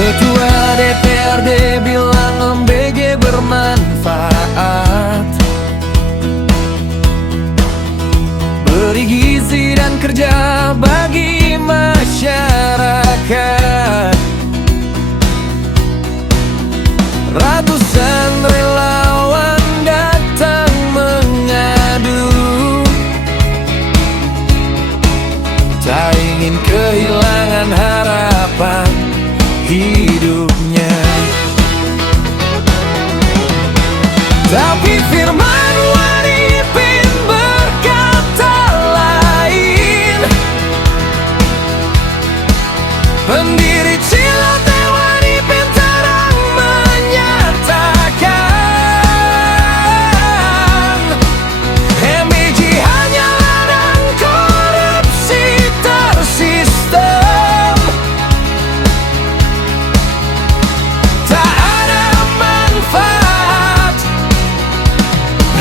Ketua DPRD bilang MBG bermanfaat, beri gizi dan kerja bagi masyarakat. Ratusan relawan datang mengadu, tak ingin kehilangan harapan hidupnya. Tapi Firman Wadipin berkata lain. Pendiri Cilote Wadipin terang menyatakan, MBG hanya ladang korupsi tersistem. Tak ada manfaat,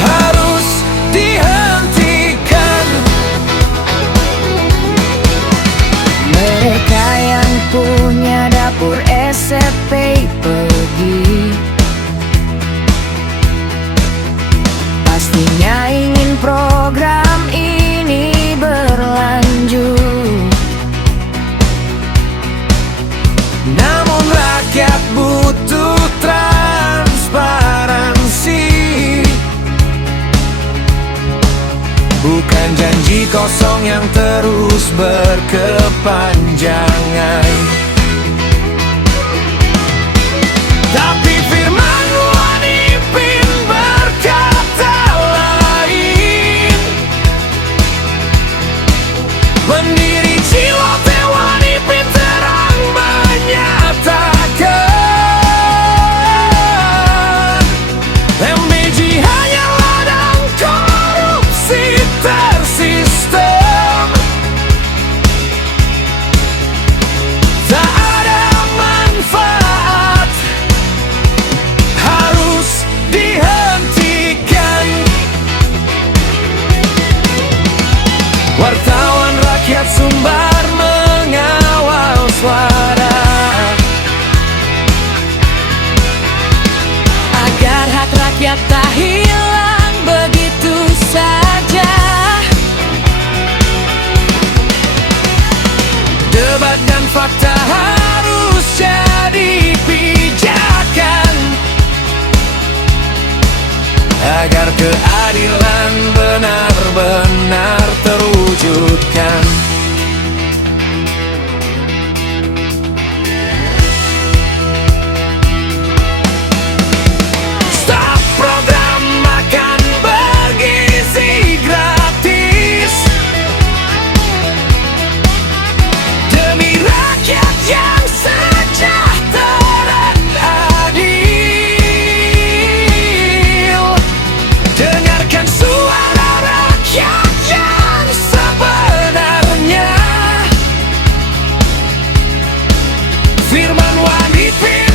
harus dihentikan. Mereka yang punya dapur SFP pergi, pastinya ingin program ini berlanjut. Namun rakyat butuh transparansi, bukan janji kosong yang terus berkepanjangan. Tapi Firman Wadipin berkata lain. Pendiri Cilote Wadipin terang menyatakan, MBG hanya ladang korupsi tersistem. Tak ada manfaat, harus dihentikan. Wartawan rakyat Sumbar mengawal suara, Agar hak rakyat tak hilang begitu saja. debat dan fakta harus jadi pijakan, agar keadilan benar-benar terwujudkan. Stop program makan bergizi gratis, demi rakyat yang sejahtera dan adil. Dengarkan suara rakyat yang sebenarnya. Firman Wadipin